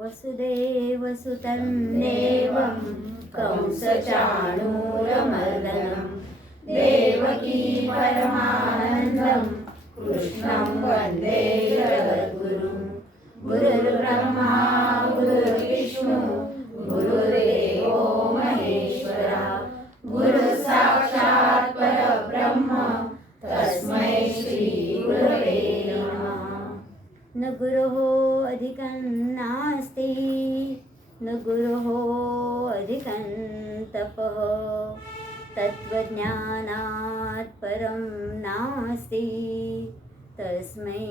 वसुदेवसुतं देवं कंसचाणूरमर्दनं देवकी परमानन्दं कृष्णं वन्दे जगद्गुरुं। गुरुर्ब्रह्मा गुरुर्विष्णु गुरुर्देवो महेश्वरा गुरुसाक्षात् परब्रह्म तस्मै श्री गुरवे नमः। न गुरोः अधिकं नास्ति न गुरोः अधिकं तपः तत्त्वज्ञानात् परं नास्ति तस्मै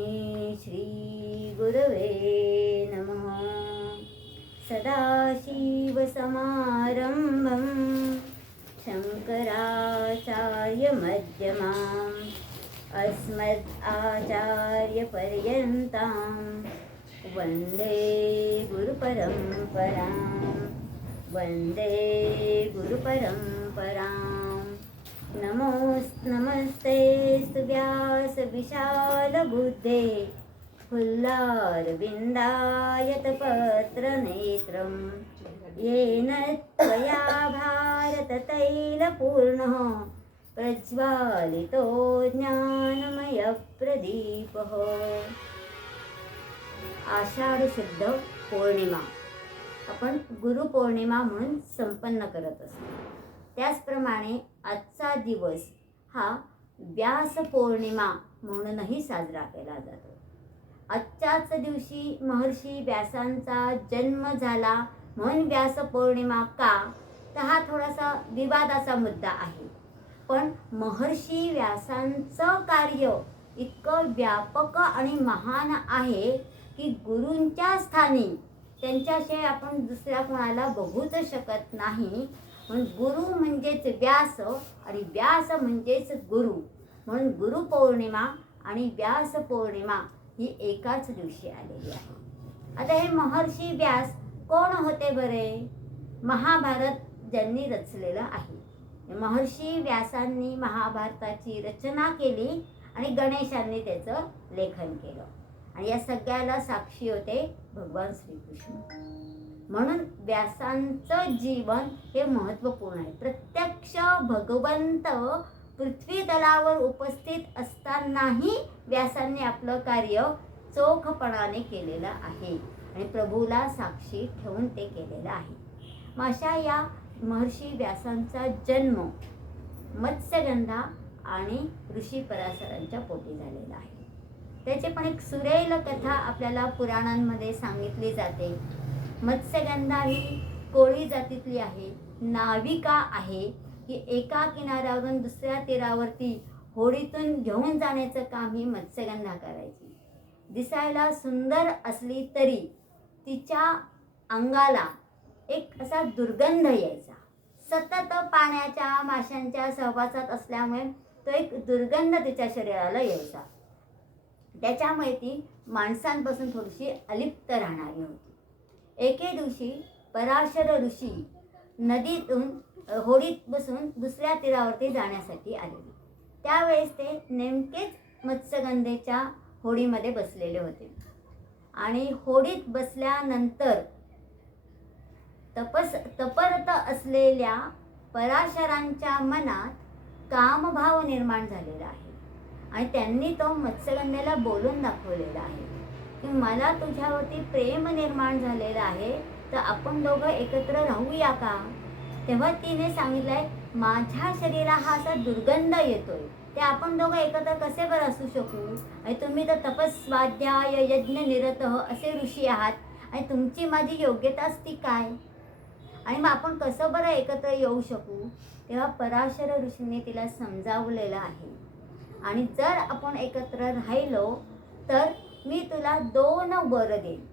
श्री गुरवे नमः। सदाशिवसमारम्भं शङ्कराचार्यमध्यमाम् अस्मदाचार्यपर्यन्तां वन्दे गुरुपरम्परां वन्दे गुरुपरम्परां। नमस्ते व्यासविशालबुद्धे फुल्लारविन्दायतपत्रनेत्रं येन त्वया भारततैलपूर्णः प्रज्वालितो ज्ञानमयप्रदीपः। आषाढ शुद्ध पौर्णिमा आपण गुरुपौर्णिमा म्हणून संपन्न करत असतो. त्याचप्रमाणे आजचा दिवस हा व्यास पौर्णिमा म्हणूनही साजरा केला जातो. आजच्याच दिवशी महर्षी व्यासांचा जन्म झाला म्हणून व्यास पौर्णिमा का, तर हा थोडासा विवादाचा मुद्दा आहे. पण महर्षी व्यासांचं कार्य इतकं व्यापक आणि महान आहे की गुरूंच्या स्थानी त्यांच्याशिवाय आपण दुसऱ्या कोणाला बघूच शकत नाही. म्हणून गुरु म्हणजेच व्यास आणि व्यास म्हणजेच गुरु, म्हणून गुरुपौर्णिमा आणि व्यास पौर्णिमा ही एकाच दिवशी आलेली आहे. आता हे महर्षी व्यास कोण होते बरे? महाभारत ज्यांनी रचलेलं आहे. महर्षी व्यासांनी महाभारताची रचना केली आणि गणेशांनी त्याचं लेखन केलं आणि या सगळ्याला साक्षी होते भगवान श्रीकृष्ण. म्हणून व्यासांचं जीवन हे महत्त्वपूर्ण आहे. प्रत्यक्ष भगवंत पृथ्वी तलावर उपस्थित असतानाही व्यासांनी आपलं कार्य चोखपणाने केलेलं आहे आणि प्रभूला साक्षी ठेवून ते केलेलं आहे. मग अशा या महर्षी व्यासांचा जन्म मत्स्यगंधा आणि ऋषी पराशरांच्या पोटी झालेला आहे. त्याची पण एक सुरेल कथा आपल्याला पुराणांमध्ये सांगितली जाते. मत्स्यगंधा ही कोळी जातीतली आहे, नाविका आहे की एका किनाऱ्यावरून दुसऱ्या तीरावरती होडीतून घेऊन जाण्याचं काम ही मत्स्यगंधा करायची. दिसायला सुंदर असली तरी तिच्या अंगाला एक असा दुर्गंध यायचा. सतत पाण्याच्या माशांच्या सहवासात असल्यामुळे तो एक दुर्गंध तिच्या शरीराला यायचा. त्याच्यामुळे ती माणसांपासून थोडीशी अलिप्त राहणारी होती. एके दिवशी पराशर ऋषी नदीतून होडीत बसून दुसऱ्या तीरावरती जाण्यासाठी आलेले. त्यावेळेस ते नेमकेच मत्स्यगंधेच्या होडीमध्ये बसलेले होते आणि होडीत बसल्यानंतर तपरत असलेल्या पराशरांच्या मनात कामभाव निर्माण झालेला आहे आणि त्यांनी तो मत्स्यगंधेला बोलून दाखवलेला आहे की मला तुझ्यावरती प्रेम निर्माण झालेलं आहे, तर आपण दोघं एकत्र राहूया का? तेव्हा तिने सांगितलंय माझ्या शरीराला हा असा दुर्गंध येतोय, ते आपण दोघं एकत्र कसे बरं असू शकू? आणि तुम्ही तर तपस्वाध्याय यज्ञ निरत असे ऋषी आहात आणि तुमची माझी योग्यताच ती काय? आणि मग आपण कसं बरं एकत्र येऊ शकू? तेव्हा पराशर ऋषींनी तिला समजावलेलं आहे आणि जर आपण एकत्र राहिलो तर मी तुला 2 वर देईन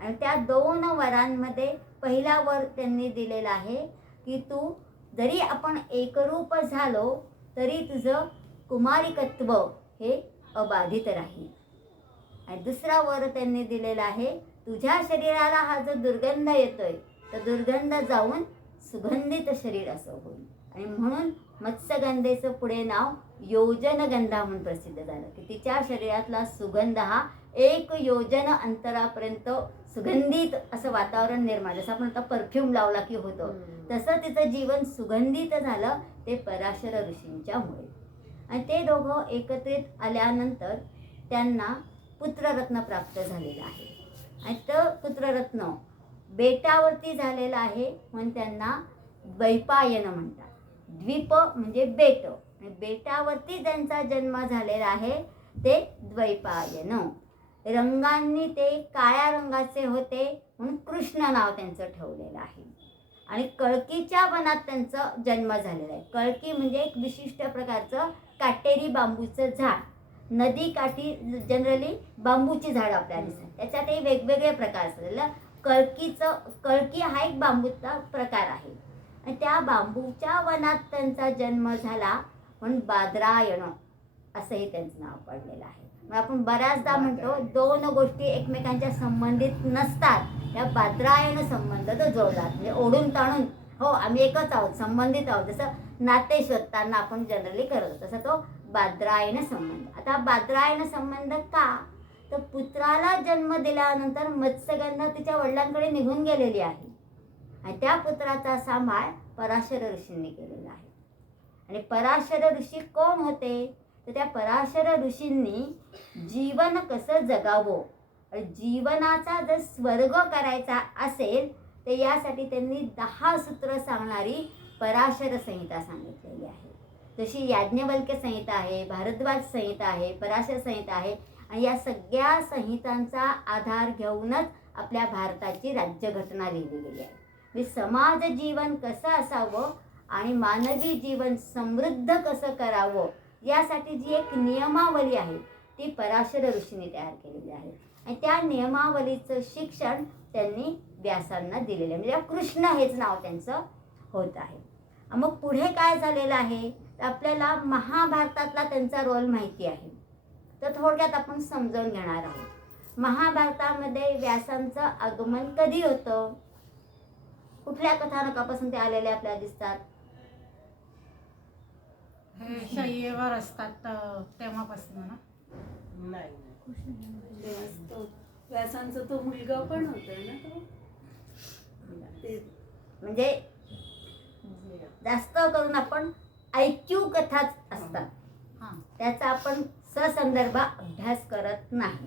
आणि त्या 2 वरांमध्ये पहिला वर त्यांनी दिलेला आहे की तू जरी आपण एकरूप झालो तरी तुझं कुमारिकत्व हे अबाधित राहील. आणि दुसरा वर त्यांनी दिलेला आहे तुझ्या शरीराला हा जो दुर्गंध येतोय तर दुर्गंध जाऊन सुगंधित शरीर असं होईल. आणि म्हणून मत्स्यगंधेचं पुढे नाव योजनगंधा म्हणून प्रसिद्ध झालं, की तिच्या शरीरातला सुगंध हा 1 योजन अंतरापर्यंत सुगंधित असं वातावरण निर्माण, जसं आपण आता परफ्यूम लावला की होतं तसं तिचं जीवन सुगंधित झालं, ते पराशर ऋषींच्यामुळे. आणि ते दोघं एकत्रित आल्यानंतर त्यांना पुत्ररत्न प्राप्त झालेलं आहे. आणि तो पुत्ररत्न बेटावरती झालेला आहे म्हणून त्यांना द्वैपायन म्हणतात. द्वीप म्हणजे बेट, आणि बेटावरती त्यांचा जन्म झालेला आहे ते द्वैपायन. रंगांनी ते काळ्या रंगाचे होते म्हणून कृष्ण नाव त्यांचं ठेवलेलं आहे. आणि कळकीच्या वनात त्यांचा जन्म झालेला आहे. कळकी म्हणजे एक विशिष्ट प्रकारचं काटेरी बांबूचं झाड. नदी काठी जनरली बांबूची झाड आपल्याला दिसतात, त्याच्यातही वेगवेगळे प्रकार असलेलं कळकी हा एक बांबूचा प्रकार आहे. आणि त्या बांबूच्या वनात त्यांचा जन्म झाला म्हणून बादरायण असंही त्यांचं नाव पडलेलं आहे. मग आपण बऱ्याचदा म्हणतो 2 गोष्टी एकमेकांच्या संबंधित नसतात, त्या बादरायण संबंध तो जोडतात, म्हणजे ओढून ताणून हो आम्ही एकच आहोत, संबंधित आहोत, जसं नाते शोधताना आपण जनरली करतो तसं तो बादरायण संबंध. आता बादरायण संबंध का, तर पुत्राला जन्म दिल्यानंतर मत्स्यगंधा तिच्या वडिलांकडे निघून गेलेली आहे आणि त्या पुत्राचा सांभाळ पराशर ऋषींनी केलेला आहे. आणि पराशर ऋषी कोण होते, तर त्या पराशर ऋषींनी जीवन कसं जगावं, जीवनाचा जर स्वर्ग करायचा असेल तर यासाठी त्यांनी 10 सूत्र सांगणारी पराशर संहिता सांगितलेली आहे. जशी याज्ञवल्क्य संहिता आहे, भारद्वाज संहिता आहे, पराशर संहिता आहे. आणि या सगळ्या संहितांचा आधार घेऊनच आपल्या भारताची राज्यघटना लिहिली गेली आहे. म्हणजे समाज जीवन कसं असावं आणि मानवी जीवन समृद्ध कसं करावं यासाठी जी एक नियमावली आहे ती पराशर ऋषींनी तयार केलेली आहे. आणि त्या नियमावलीचं शिक्षण त्यांनी व्यासांना दिलेलं आहे, म्हणजे कृष्ण हेच नाव त्यांचं होत आहे. मग पुढे काय झालेलं आहे, तर आपल्याला महाभारतातला त्यांचा रोल माहिती आहे, तर थोडक्यात आपण समजावून घेणार आहोत. महाभारतामध्ये व्यासांचं आगमन कधी होतं, कुठल्या कथानकापासून ते आलेले आपल्याला दिसतात, शय्येवर असतात तेव्हापासून ना. व्यासांचा तो मुलगा पण होता ना तो, म्हणजे जास्त करून आपण ऐक्यू कथाच असतात, त्याचा आपण ससंदर्भ अभ्यास करत नाही.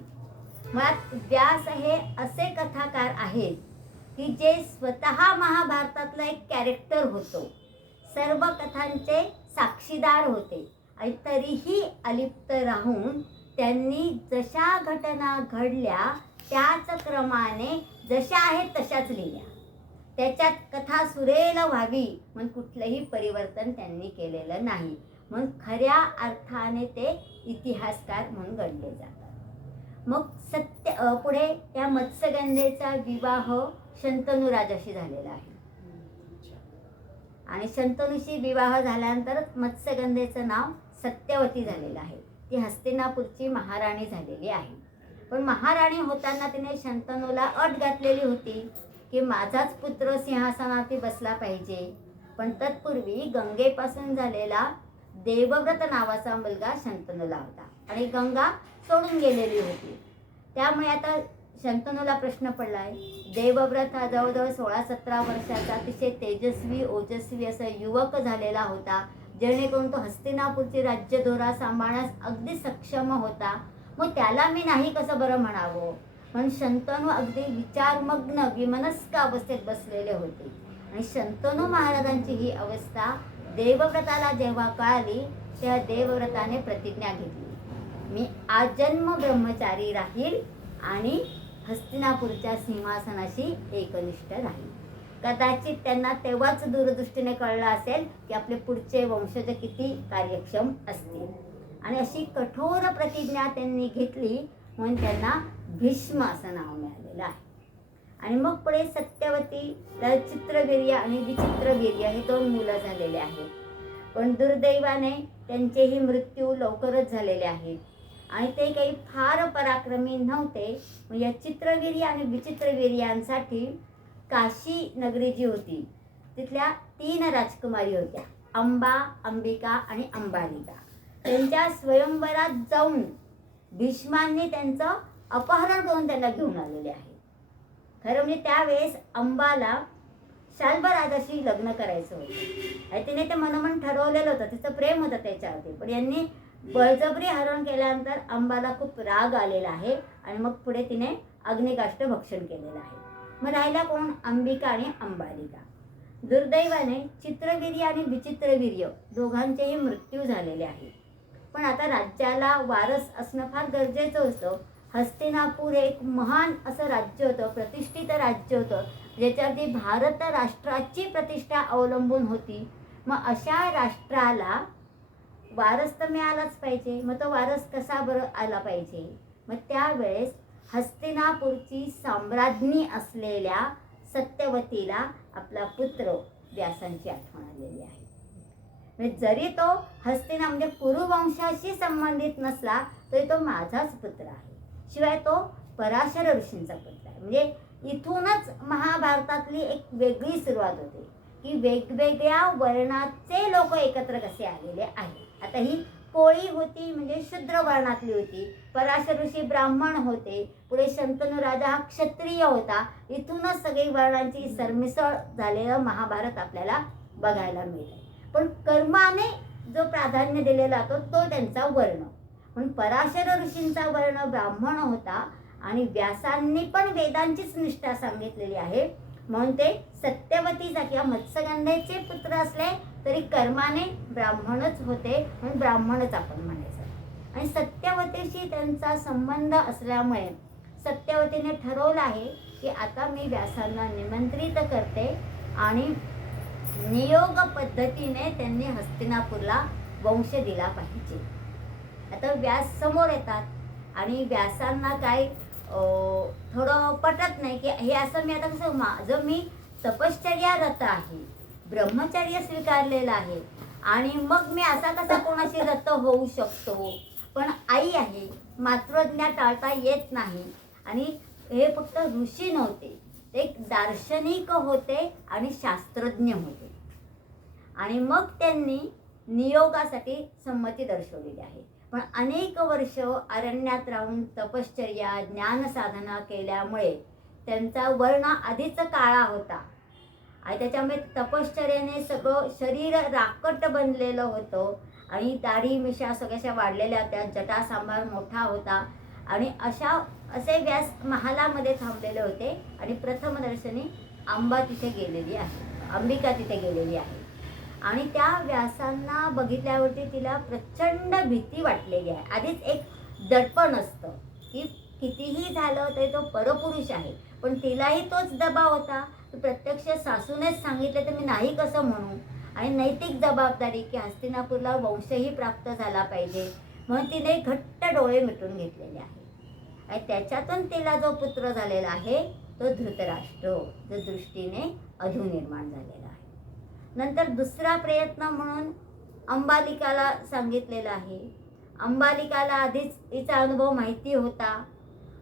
मुळात व्यास हे असे कथाकार आहेत की जे स्वतः महाभारतातलं एक कॅरेक्टर होतो, सर्व कथांचे साक्षीदार होते आणि तरीही अलिप्त राहून त्यांनी जशा घटना घडल्या त्याच क्रमाने जशा आहेत तशाच लिहिल्या. त्याच्यात कथा सुरेल व्हावी म्हणून कुठलंही परिवर्तन त्यांनी केलेलं नाही, म्हणून खऱ्या अर्थाने ते इतिहासकार म्हणून गणले जातात. मग पुढे या मत्स्यगंधेचा विवाह शंतनू राजाशी झालेला आहे आणि शंतनूशी विवाह झाल्यानंतर मत्स्यगंधेचं नाव सत्यवती झालेलं आहे. ती हस्तिनापूरची महाराणी झालेली आहे. पण महाराणी होताना तिने शंतनूला अट घातलेली होती की माझाच पुत्र सिंहासनावरती बसला पाहिजे. पण तत्पूर्वी गंगेपासून झालेला देवव्रत नावाचा मुलगा शंतनूला होता आणि गंगा सोडून गेलेली होती. त्यामुळे आता शंतनूला प्रश्न पडलाय, देवव्रत हा जवळजवळ 16-17 वर्षाचा अतिशय तेजस्वी ओजस्वी असा युवक झालेला होता, जेणेकरून तो हस्तिनापूरची राज्यधोरा सांभाळण्यास अगदी सक्षम होता. मग त्याला मी नाही कसं बरं म्हणावं, म्हणून शंतनू अगदी विचारमग्न विमनस्क अवस्थेत बसलेले होते. आणि शंतनू महाराजांची ही अवस्था देवव्रताला जेव्हा कळाली तेव्हा देवव्रताने प्रतिज्ञा घेतली, मी आजन्म ब्रह्मचारी राहील आणि हस्तिनापूरच्या सिंहासनाशी एकनिष्ठ राहील. कदाचित त्यांना तेव्हाच दूरदृष्टीने कळलं असेल की आपले पुढचे वंशज किती कार्यक्षम असतील. आणि अशी कठोर प्रतिज्ञा त्यांनी घेतली म्हणून त्यांना भीष्म असं नाव मिळालेलं आहे. आणि मग पुढे सत्यवती, चित्रवीर्य आणि विचित्रवीर्य हे 2 मुलं झालेले आहेत. पण दुर्दैवाने त्यांचेही मृत्यू लवकरच झालेले आहेत आणि ते काही फार पराक्रमी नव्हते. मग या चित्रवीर्य आणि विचित्रवीर्यांसाठी काशी नगरी जी होती तिथल्या 3 राजकुमारी होत्या, अंबा, अंबिका आणि अंबालिका. त्यांच्या स्वयंवरात जाऊन भीष्मांनी त्यांचं अपहरण करून त्यांना घेऊन आलेले आहे. खरं म्हणजे त्यावेळेस अंबाला शाल्वराजाशी लग्न करायचं होतं आणि तिने ते मनोमन ठरवलेलं होतं, तिचं प्रेम होतं त्याच्यावरती. पण यांनी बळजबरी हरण केल्यानंतर अंबाला खूप राग आलेला आहे आणि मग पुढे तिने अग्निकाष्ठ भक्षण केलेलं आहे. मग राहिला कोण? अंबिका आणि अंबालिका. दुर्दैवाने चित्रवीर्य आणि विचित्रवीर्य दोघांचेही मृत्यू झालेले आहे. पण आता राज्याला वारस असणं फार गरजेचं होतं. हस्तिनापूर हे एक महान असं राज्य होतं, प्रतिष्ठित राज्य होतं, ज्याच्यावरती भारत राष्ट्राची प्रतिष्ठा अवलंबून होती. मग अशा राष्ट्राला वारस तर मिळालाच पाहिजे. मग तो वारस कसा बरं आला पाहिजे? मग त्यावेळेस हस्तिनापूरची साम्राज्ञी असलेल्या सत्यवतीला आपला पुत्र व्यासांची आठवण आलेली आहे. म्हणजे जरी तो म्हणजे कुरुवंशाशी संबंधित नसला तरी तो माझाच पुत्र आहे. शिवाय तो पराशर ऋषींचा पुत्र आहे. म्हणजे इथूनच महाभारतातली एक वेगळी सुरुवात होते की वेगवेगळ्या वर्णाचे लोक एकत्र कसे आलेले आहेत. आता ही कोळी होती, म्हणजे शूद्र वर्णातली होती. पराशर ऋषी ब्राह्मण होते. पुढे शंतनू राजा हा क्षत्रिय होता. इथूनच सगळी वर्णांची सरमिसळ झालेलं महाभारत आपल्याला बघायला मिळते. पण कर्माने जो प्राधान्य दिलेला होता तो त्यांचा वर्ण. म्हणून पराशर ऋषींचा वर्ण ब्राह्मण होता आणि व्यासांनी पण वेदांचीच निष्ठा सांगितलेली आहे. म्हणून ते सत्यवतीचा किंवा मत्स्यगंधेचे पुत्र असले तरी कर्माने ब्राह्मणच होते, म्हणून ब्राह्मणच आपण म्हणायचं. आणि सत्यवतीशी त्यांचा संबंध असल्यामुळे सत्यवतीने ठरवलं आहे की आता मी व्यासांना निमंत्रित करते आणि नियोग पद्धतीने त्यांनी हस्तिनापूरला वंश दिला पाहिजे. आता व्यास समोर येतात आणि व्यासांना काय थोडं पटत नाही की हे असं मी आता कसं, माझं मी तपश्चर्यारत आहे, ब्रह्मचर्य स्वीकारलेलं आहे आणि मग मी असा कसा कोणाशी रत होऊ शकतो. पण आई आहे, मातृज्ञा टाळता येत नाही. आणि हे फक्त ऋषी नव्हते, ते एक दार्शनिक होते आणि शास्त्रज्ञ होते. आणि मग त्यांनी नियोगासाठी संमती दर्शवलेली आहे. पण अनेक वर्ष अरण्यात राहून तपश्चर्या ज्ञानसाधना केल्यामुळे त्यांचा वर्ण आधीच काळा होता आणि त्याच्यामुळे तपश्चर्याने सगळं शरीर राकट बनलेलं होतं आणि दाढी मिशा सगळ्याशा वाढलेल्या होत्या, जटा सांभार मोठा होता. आणि असे व्यास महालामध्ये थांबलेले होते. आणि प्रथमदर्शनी अंबिका तिथे गेलेली आहे. आणि त्या व्यासांना बघितल्यावरती तिला प्रचंड भीती वाटलेली आहे. आधीच एक दडपण असतं की कितीही झालं तरी तो परपुरुष आहे, पण तिलाही तोच दबाव होता. प्रत्यक्ष सासूनेच सांगितलं तर मी नाही कसं म्हणू. आणि नैतिक जबाबदारी की हस्तिनापूरला वंशही प्राप्त झाला पाहिजे, म्हणून तिने घट्ट डोळे मिटून घेतलेले आहे. आणि त्याच्यातून तिला जो पुत्र झालेला आहे तो धृतराष्ट्र, जो दृष्टीने अधू निर्माण झालेला आहे. नंतर दुसरा प्रयत्न म्हणून अंबालिकाला सांगितलेला आहे. अंबालिकाला आधीच तिचा अनुभव माहिती होता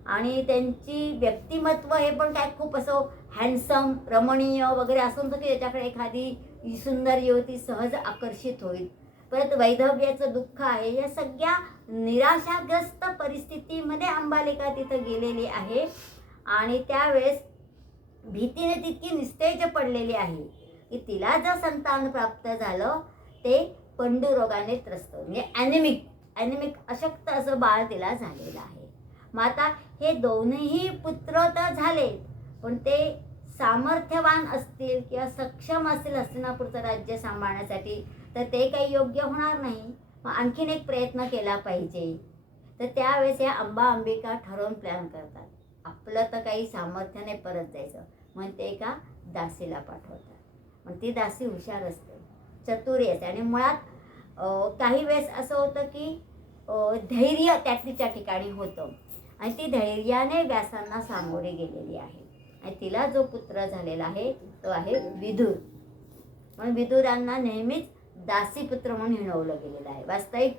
आणि त्यांची व्यक्तिमत्व हे पण काय खूप असं हँडसम रमणीय वगैरे असून तर त्याच्याकडे एखादी सुंदर युवती सहज आकर्षित होईल. परत वैधव्याचं दुःख आहे. या सगळ्या निराशाग्रस्त परिस्थितीमध्ये अंबालिका तिथं गेलेली आहे आणि त्यावेळेस भीतीने तितकी निस्तेज पडलेली आहे की तिला जर संतान प्राप्त झालं ते पंडुरोगाने त्रस्त, म्हणजे ॲनिमिक अशक्त असं बाळ तिला झालेलं आहे. मग आता हे दोन्ही पुत्र तर झाले, पण ते सामर्थ्यवान असतील किंवा सक्षम असतील हस्तिनापूरचं राज्य सांभाळण्यासाठी तर ते काही योग्य होणार नाही. मग आणखीन एक प्रयत्न केला पाहिजे. तर त्यावेळेस या अंबिका ठरवून प्लॅन करतात. आपलं तर काही सामर्थ्याने परत जायचं, म्हणून ते एका दासीला पाठवतात. पण ती दासी हुशार असते, चतुरी असते. आणि मुळात काही वेळेस असं होतं की धैर्य तिच्या ठिकाणी होतं आणि ती धैर्याने व्यासांना सामोरे गेलेली आहे. आणि तिला जो पुत्र झालेला आहे तो आहे विदुर. म्हणून विदुरांना नेहमीच दासीपुत्र म्हणून हिणवलं गेलेलं आहे. वास्तविक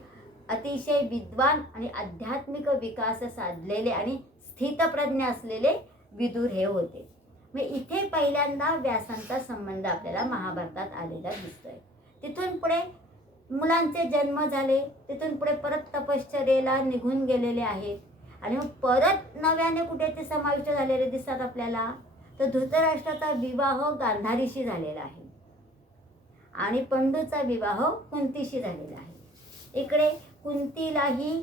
अतिशय विद्वान आणि आध्यात्मिक विकास साधलेले आणि स्थितप्रज्ञ असलेले विदुर हे होते. मग इथे पहिल्यांदा व्यासांचा संबंध आपल्याला महाभारतात आलेला दिसतोय. तिथून पुढे मुलांचे जन्म झाले, तिथून पुढे परत तपश्चर्येला निघून गेलेले आहेत आणि मग परत नव्याने कुठे ते समाविष्ट झालेले दिसतात आपल्याला. तर धृतराष्ट्राचा विवाह गांधारीशी झालेला आहे आणि पंडूचा विवाह कुंतीशी झालेला आहे. इकडे कुंतीलाही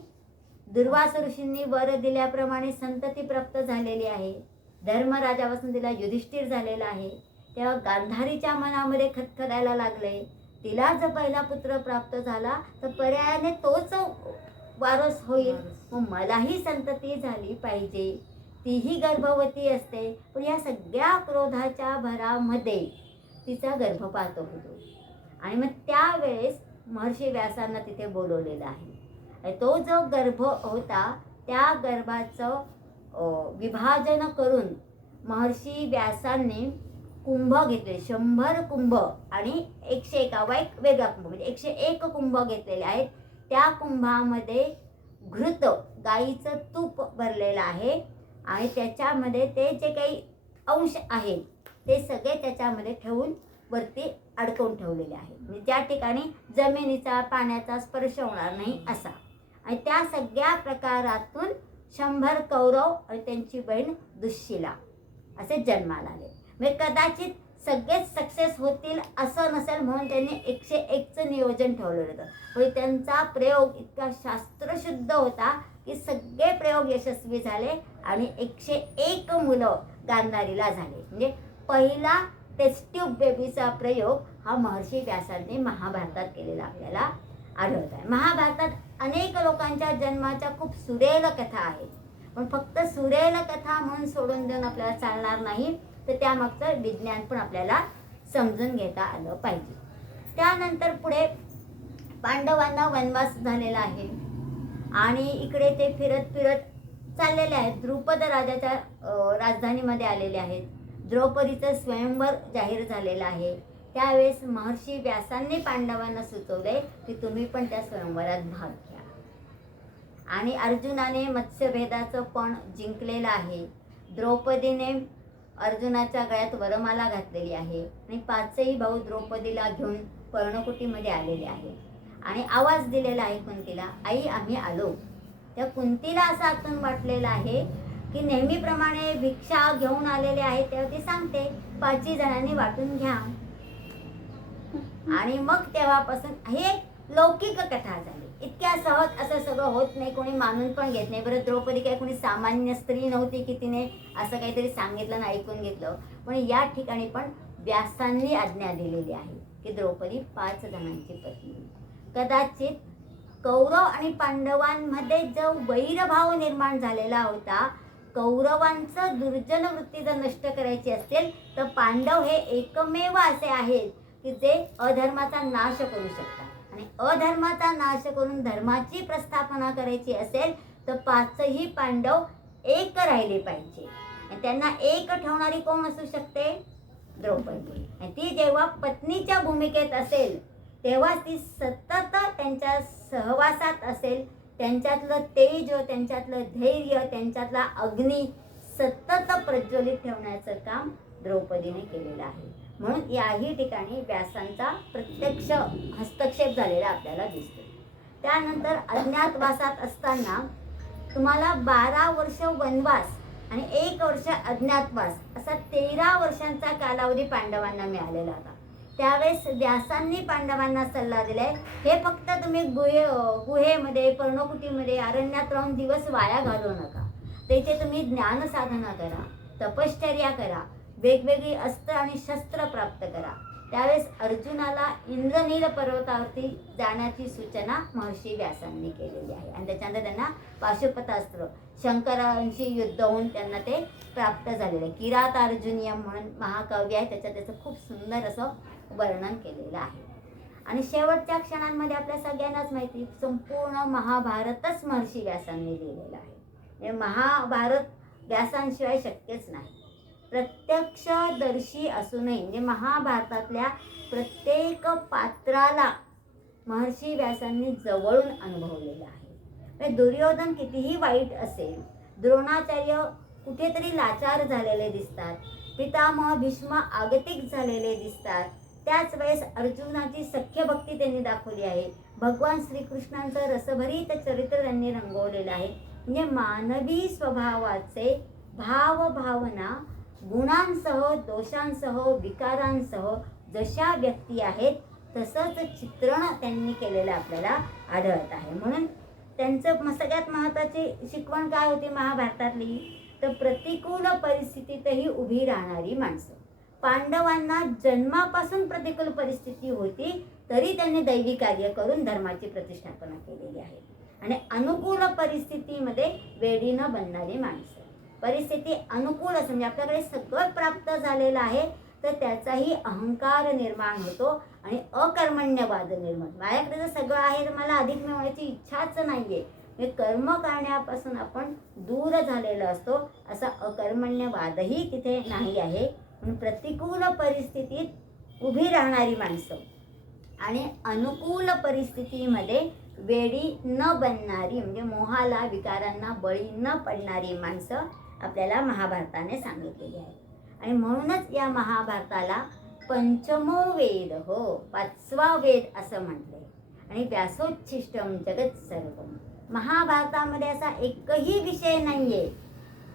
दुर्वासा ऋषींनी वर दिल्याप्रमाणे संतती प्राप्त झालेली आहे. धर्मराजापासून तिला युधिष्ठिर झालेला आहे. तेव्हा गांधारीच्या मनामध्ये खदखदायला लागले, तिला जर पहिला पुत्र प्राप्त झाला तर पर्यायाने तोच वारस होईल, मग मलाही संतती झाली पाहिजे. तीही गर्भवती असते, पण या सगळ्या क्रोधाच्या भरामध्ये तिचा गर्भपात होतो आणि मग त्यावेळेस महर्षी व्यासांना तिथे बोलवलेलं आहे. तो जो गर्भ होता त्या गर्भाचं विभाजन करून महर्षी व्यासांनी कुंभ घेतले, 100 कुंभ आणि 101 एक वेगळा कुंभ, म्हणजे 101 कुंभ घेतलेले आहेत. त्या कुंभामध्ये घृत गाईचं तूप भरलेलं आहे आणि त्याच्यामध्ये ते जे काही अंश आहेत ते सगळे त्याच्यामध्ये ठेवून वरती अडकवून ठेवलेले आहे, म्हणजे ज्या ठिकाणी जमिनीचा पाण्याचा स्पर्श होणार नाही असा. आणि त्या सगळ्या प्रकारातून 100 कौरव आणि त्यांची बहीण दुःशिला असे जन्माला आले. म्हणजे कदाचित सगळेच सक्सेस होतील असं नसेल म्हणून त्यांनी 101चं नियोजन ठेवलेलं होतं. म्हणजे त्यांचा प्रयोग इतका शास्त्रशुद्ध होता की सगळे प्रयोग यशस्वी झाले आणि 101 मुलं गांधारीला झाले. म्हणजे पहिला टेस्ट ट्यूब बेबीचा प्रयोग हा महर्षी व्यासांनी महाभारतात केलेला आपल्याला आढळत आहे. महाभारतात अनेक लोकांच्या जन्माच्या खूप सुरेल कथा आहेत, पण फक्त सुरेल कथा म्हणून सोडून देऊन आपल्याला चालणार नाही, तर त्यामागचं विज्ञान पण आपल्याला समजून घेता आलं पाहिजे. त्यानंतर पुढे पांडवांना वनवास झालेला आहे आणि इकडे ते फिरत फिरत चाललेले आहेत. द्रुपद राजाच्या राजधानीमध्ये आलेले आहेत. द्रौपदीचं स्वयंवर जाहीर झालेलं आहे. त्यावेळेस महर्षी व्यासांनी पांडवांना सुचवले की तुम्ही पण त्या स्वयंवरात भाग घ्या. आणि अर्जुनाने मत्स्यभेदाचं पण जिंकलेलं आहे. द्रौपदीने अर्जुनाच्या गळ्यात वरमाला घातलेली आहे आणि 5ही भाऊ द्रौपदीला घेऊन पर्णकुटीमध्ये आलेले आहेत आणि आवाज दिलेला आहे कुंतीला, आई आम्ही आलो. त्या कुंतीला असं आतून वाटलेलं आहे की नेहमीप्रमाणे भिक्षा घेऊन आलेले आहेत, तेव्हा ती सांगते 5 जणांनी वाटून घ्या. आणि मग तेव्हापासून हे लौकिक कथा झाली. इतक्या सहज असं सगळं होत नाही, कोणी मानून पण घेत नाही. बरं, द्रौपदी काय कोणी सामान्य स्त्री नव्हती की तिने असं काहीतरी सांगितलं ना ऐकून घेतलं. पण या ठिकाणी पण व्यासांनी आज्ञा दिलेली आहे की द्रौपदी 5 जणांची पत्नी. कदाचित कौरव आणि पांडवांमध्ये जो वैरभाव निर्माण झालेला होता, कौरवांचं दुर्जन वृत्ती जर नष्ट करायची असेल तर पांडव हे एकमेव असे आहेत की जे अधर्माचा नाश करू शकतात. आणि अधर्माचा नाश करून धर्माची प्रस्थापना करायची असेल तर 5ही पांडव एक राहिले पाहिजे. आणि त्यांना एक ठेवणारी कोण असू शकते? द्रौपदी. आणि ती जेव्हा पत्नीच्या भूमिकेत असेल तेव्हा ती सतत त्यांच्या सहवासात असेल. त्यांच्यातलं तेज, त्यांच्यातलं धैर्य, त्यांच्यातला अग्नी सतत प्रज्वलित ठेवण्याचं काम द्रौपदीने केलेलं आहे. म्हणून याही ठिकाणी व्यासांचा प्रत्यक्ष हस्तक्षेप झालेला आपल्याला दिसतो. त्यानंतर अज्ञातवासात असताना तुम्हाला 12 वर्ष वनवास आणि 1 वर्ष अज्ञातवास असा 13 वर्षांचा कालावधी पांडवांना मिळालेला होता. त्यावेळेस व्यासांनी पांडवांना सल्ला दिलाय, हे फक्त तुम्ही गुहेमध्ये पर्णकुटीमध्ये अरण्यात राहून दिवस वाया घालवू नका. त्याचे तुम्ही ज्ञान साधना करा, तपश्चर्या करा, वेगवेगळी अस्त्र आणि शस्त्र प्राप्त करा. त्यावेळेस अर्जुनाला इंद्रनील पर्वतावरती जाण्याची सूचना महर्षी व्यासांनी केलेली आहे आणि त्याच्यानंतर त्यांना पाशुपतास्त्र शंकरांशी युद्ध होऊन त्यांना ते प्राप्त झालेलं. किरात अर्जुनियम म्हणून महाकाव्य आहे, त्याच्यात त्याचं खूप सुंदर असं वर्णन केलेलं आहे. आणि शेवटच्या क्षणांमध्ये आपल्या सगळ्यांनाच माहिती, संपूर्ण महाभारतच महर्षी व्यासांनी लिहिलेलं आहे. हे महाभारत व्यासांशिवाय शक्यच नाही. प्रत्यक्षदर्शी असूनही म्हणजे महाभारतातल्या प्रत्येक पात्राला महर्षी व्यासांनी जवळून अनुभवलेलं आहे. दुर्योधन कितीही वाईट असेल, द्रोणाचार्य कुठेतरी लाचार झालेले दिसतात, पितामह भीष्म आगतिक झालेले दिसतात, त्याच वेळेस अर्जुनाची सख्य भक्ती त्यांनी दाखवली आहे. भगवान श्रीकृष्णांचं रसभरीत चरित्र त्यांनी रंगवलेलं आहे. म्हणजे मानवी स्वभावाचे भावना गुणांसह, दोषांसह, विकारांसह जशा व्यक्ती आहेत तसंच चित्रण त्यांनी केलेलं आपल्याला आढळत आहे. म्हणून त्यांचं सगळ्यात महत्त्वाची शिकवण काय होती महाभारतातली, तर प्रतिकूल परिस्थितीतही उभी राहणारी माणसं. पांडवांना जन्मापासून प्रतिकूल परिस्थिती होती तरी त्यांनी दैवी कार्य करून धर्माची प्रतिष्ठापना केलेली आहे. आणि अनुकूल परिस्थितीमध्ये वेडी न बनणारी माणसं. परिस्थिती अनुकूल असं म्हणजे आपल्याकडे सगळं प्राप्त झालेलं आहे तर त्याचाही अहंकार निर्माण होतो आणि अकर्मण्यवाद निर्माण. माझ्याकडे जर सगळं आहे तर मला अधिक मिळवण्याची इच्छाच नाही आहे. म्हणजे कर्म करण्यापासून आपण दूर झालेलो असतो. असा अकर्मण्यवादही तिथे नाही आहे. म्हणून प्रतिकूल परिस्थितीत उभी राहणारी माणसं आणि अनुकूल परिस्थितीमध्ये वेडी न बनणारी म्हणजे मोहाला विकारांना बळी न पडणारी माणसं आपल्याला महाभारताने सांगितलेली आहे. आणि म्हणूनच या महाभारताला पंचमो वेद, हो 5वा वेद असं म्हटलंय. आणि व्यासोच्छिष्टम जगत सर्वम. महाभारतामध्ये असा एकही विषय नाहीये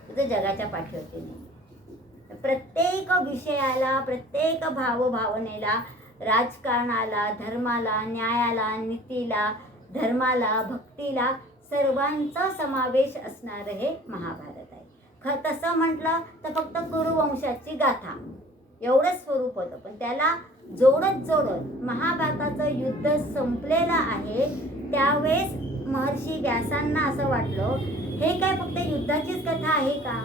जो जगाच्या पाठीवरती नाही. प्रत्येक विषयाला, प्रत्येक भावभावनेला, राजकारणाला, धर्माला, न्यायाला, नीतीला, धर्माला, भक्तीला सर्वांचा समावेश असणारं हे महाभारत आहे. तसं म्हटलं तर फक्त कुरुवंशाची गाथा एवढंच स्वरूप होतं. पण त्याला जोडत महाभारताचं युद्ध संपलेलं आहे. त्यावेळेस महर्षी व्यासांना असं वाटलं हे काय फक्त युद्धाचीच कथा आहे का?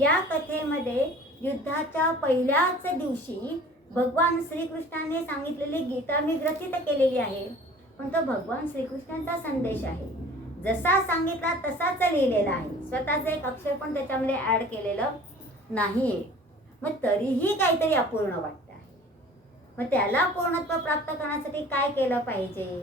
या कथेमध्ये युद्धाच्या पहिल्याच दिवशी भगवान श्रीकृष्णाने सांगितलेली गीता मी ग्रथित केलेली आहे. पण तो भगवान श्रीकृष्णांचा संदेश आहे. जसा सांगितला तसाच लिहिलेला आहे. स्वतःचं एक अक्षर पण त्याच्यामध्ये ॲड केलेलं नाही आहे. मग तरीही काहीतरी अपूर्ण वाटतं आहे. मग त्याला पूर्णत्व प्राप्त करण्यासाठी काय केलं पाहिजे?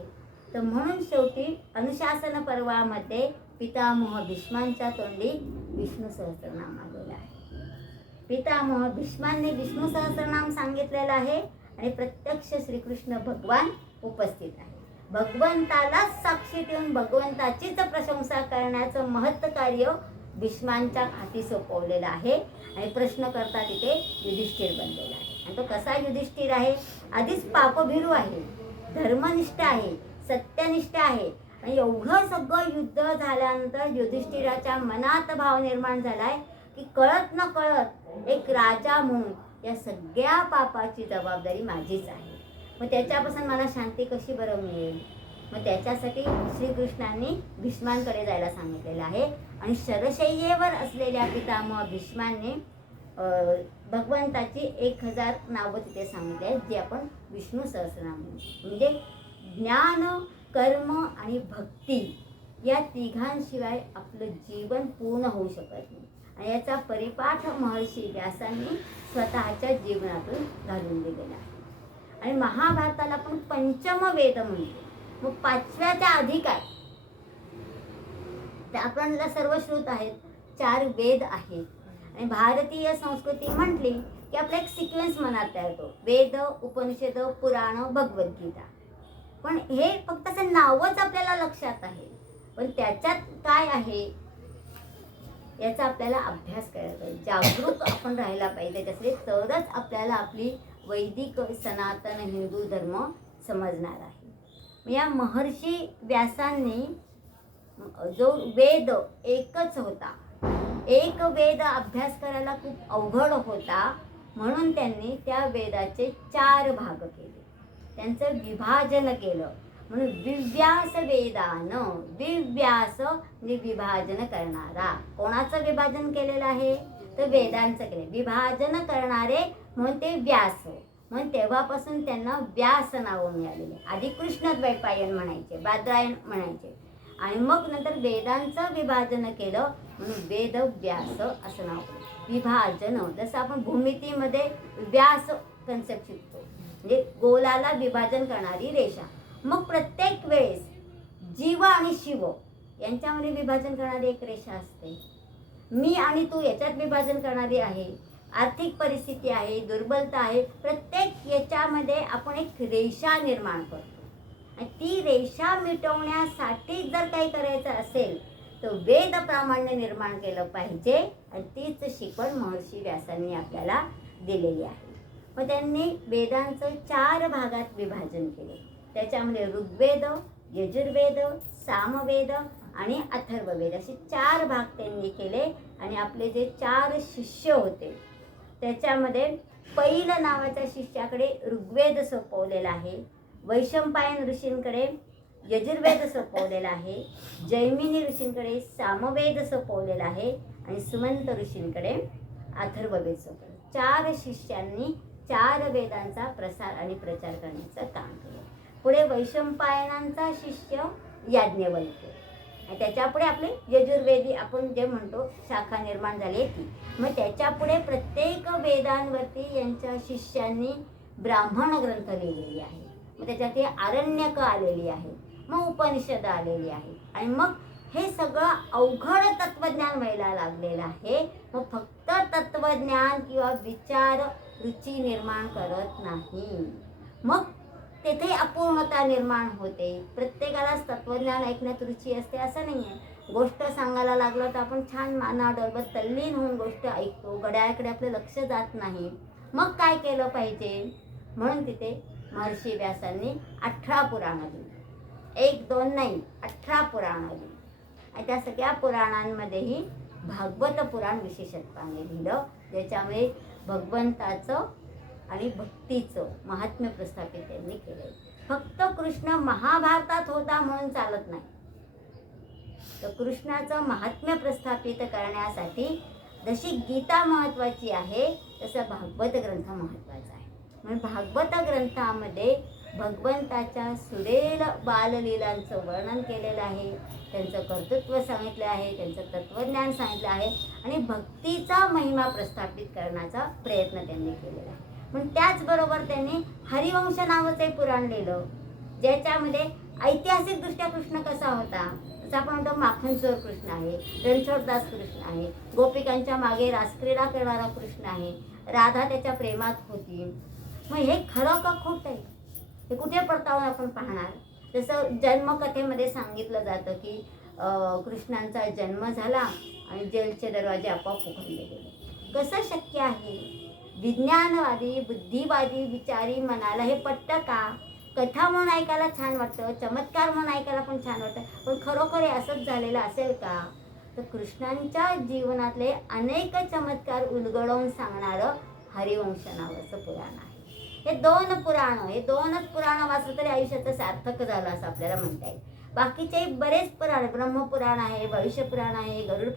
तर म्हणून शेवटी अनुशासन पर्वामध्ये पितामह भीष्मांच्या तोंडी विष्णू सहस्त्रनाम आलेला आहे. पितामह भीष्मांनी विष्णू सहस्त्रनाम सांगितलेलं आहे आणि प्रत्यक्ष श्रीकृष्ण भगवान उपस्थित आहे. भगवंतालाच साक्षी देऊन भगवंताचीच प्रशंसा करण्याचं महत् कार्य भीष्मांच्या हाती सोपवलेलं आहे. आणि प्रश्न करता तिथे युधिष्ठिर बनलेला आहे. आणि तो कसा युधिष्ठिर आहे? आधीच पापभीरू आहे, धर्मनिष्ठ आहे, सत्यनिष्ठ आहे. आणि एवढं सगळं युद्ध झाल्यानंतर युधिष्ठिराच्या मनात भाव निर्माण झालाय की कळत न कळत एक राजा म्हणून या सगळ्या पापाची जबाबदारी माझीच आहे. मग त्याच्यापासून मला शांती कशी बरं मिळेल? मग त्याच्यासाठी श्रीकृष्णांनी भीष्मांकडे जायला सांगितलेलं आहे. आणि शरशय्येवर असलेल्या पितामह भीष्मांनी भगवंताची 1000 नावं तिथे सांगितली आहेत, जी आपण विष्णू सहस्रनाम म्हणजे ज्ञान, कर्म आणि भक्ती या तिघांशिवाय आपलं जीवन पूर्ण होऊ शकत नाही. आणि याचा परिपाठ महर्षी व्यासांनी स्वतःच्या जीवनातून घालून दिलेला आहे. आणि महाभारताला आपण पंचम वेद म्हणतो. मग 5व्याच्या आधी काय? तर आपल्याला सर्व श्रुत आहेत, 4 वेद आहेत. आणि भारतीय संस्कृती म्हटली की आपला एक सिक्वेन्स मनात तयार होतो. वेद, उपनिषद, पुराण, भगवद्गीता. पण हे फक्त असं नावच आपल्याला लक्षात आहे. पण त्याच्यात काय आहे याचा आपल्याला अभ्यास करायला पाहिजे. जागरूक आपण राहायला पाहिजे त्याच्यासाठी. तरच आपल्याला आपली वैदिक सनातन हिंदू धर्म समजणार आहे. या महर्षी व्यासांनी जो वेद एकच होता, एक वेद अभ्यास करायला खूप अवघड होता. म्हणून त्यांनी त्या वेदाचे 4 भाग केले, त्यांचं विभाजन केलं. म्हणून विव्यास वेदान, विव्यास म्हणजे विभाजन करणारा. कोणाचं विभाजन केलेलं आहे? तर वेदांचं केलं. विभाजन करणारे म्हणून ते व्यास. म्हणून तेव्हापासून त्यांना व्यास नाव मिळालेले. आधी कृष्णद्वैपायन म्हणायचे, बादरायण म्हणायचे. आणि मग नंतर वेदांचं विभाजन केलं म्हणून वेद व्यास असं नाव. विभाजन जसं आपण भूमितीमध्ये व्यास कन्सेप्ट शिकतो, म्हणजे गोलाला विभाजन करणारी रेषा. मग प्रत्येक वेळेस जीव आणि शिव यांच्यामध्ये विभाजन करणारी एक रेषा असते. मी आणि तू याच्यात विभाजन करणारी आहे. आर्थिक परिस्थिती आहे, दुर्बलता आहे, प्रत्येक याच्यामध्ये आपण एक रेषा निर्माण करतो आणि ती रेषा मिटवण्यासाठी जर काही करायचं असेल तर वेद प्रामाण्य निर्माण केलं पाहिजे आणि तीच शिकवण महर्षी व्यासांनी आपल्याला दिलेली आहे. मग त्यांनी वेदांचं 4 भागात विभाजन केले. त्याच्यामध्ये ऋग्वेद, यजुर्वेद, सामवेद आणि अथर्ववेद असे 4 भाग त्यांनी केले. आणि आपले जे 4 शिष्य होते त्याच्यामध्ये पैल नावाच्या शिष्याकडे ऋग्वेद सोपवलेला आहे, वैशंपायन ऋषींकडे यजुर्वेद सोपवलेला आहे, जैमिनी ऋषींकडे सामवेद सोपवलेला आहे आणि सुमंत ऋषींकडे अथर्ववेद सोपवले. 4 शिष्यांनी 4 वेदांचा प्रसार आणि प्रचार करण्याचं काम केलं. पुढे वैशंपायनांचा शिष्य याज्ञवल्क्य आणि त्याच्यापुढे आपले यजुर्वेदी आपण जे म्हणतो शाखा निर्माण झाली आहे ती. मग त्याच्यापुढे प्रत्येक वेदांवरती यांच्या शिष्यांनी ब्राह्मण ग्रंथ लिहिलेले आहे. मग त्याच्यात आरण्यक आलेली आहे, मग उपनिषद आलेली आहे आणि मग हे सगळं अवघड तत्वज्ञान व्हायला लागलेलं आहे. मग फक्त तत्वज्ञान किंवा विचार रुची निर्माण करत नाही, मग तेथे अपूर्णता निर्माण होते. प्रत्येकालाच तत्वज्ञान ऐकण्यात रुची असते असं नाही आहे. गोष्ट सांगायला लागलं तर आपण छान माना डोलवत तल्लीन होऊन गोष्ट ऐकतो, घड्याळाकडे आपलं लक्ष जात नाही. मग काय केलं पाहिजे? म्हणून तिथे महर्षी व्यासांनी 18 पुराणं दिली. 1 2 नाही, 18 पुराणं दिली. आणि त्या सगळ्या पुराणांमध्येही भागवत पुराण विशेषत्वाने लिहिलं, ज्याच्यामुळे भगवंताचं आणि भक्तीचं महात्म्य प्रस्थापित त्यांनी केलं. फक्त कृष्ण महाभारतात होता म्हणून चालत नाही, तर कृष्णाचं महात्म्य प्रस्थापित करण्यासाठी जशी गीता महत्त्वाची आहे तसं भागवत ग्रंथ महत्त्वाचा आहे. म्हणून भागवत ग्रंथामध्ये भगवंताच्या सुरेल बाललीलांचं वर्णन केलेलं आहे, त्यांचं कर्तृत्व सांगितलं आहे, त्यांचं तत्वज्ञान सांगितलं आहे आणि भक्तीचा महिमा प्रस्थापित करण्याचा प्रयत्न त्यांनी केलेला आहे. पण त्याचबरोबर त्यांनी हरिवंश नावाचं पुराण लिहिलं, ज्याच्यामध्ये ऐतिहासिकदृष्ट्या कृष्ण कसा होता. जसं आपण म्हणतो माखनचोर कृष्ण आहे, रणछोडदास कृष्ण आहे, गोपिकांच्या मागे रासक्रीडा करणारा कृष्ण आहे, राधा त्याच्या प्रेमात होती. मग हे खरं का खोटं आहे हे कुठे पडताळून आपण पाहणार. जसं जन्मकथेमध्ये सांगितलं जातं की कृष्णांचा जन्म झाला आणि जेलचे दरवाजे आपोआप उघडले गेले. कसं शक्य आहे? विज्ञानवादी बुद्धिवादी विचारी मनाला हे पटतं का? कथा म्हणून ऐकायला छान वाटतं, चमत्कार म्हणून ऐकायला पण छान वाटतं, पण खरोखर हे असंच झालेलं असेल का? तर कृष्णांच्या जीवनातले अनेक चमत्कार उलगडवून सांगणारं हरिवंश नावाचं पुराण आहे. हे 2 पुराणं, हे 2च पुराणं वाचलं तरी आयुष्याचं सार्थक झालं असं आपल्याला म्हणता येईल. बाकीचे बरेच पुराण, ब्रह्मपुराण आहे, भविष्य पुराण आहे, गरुड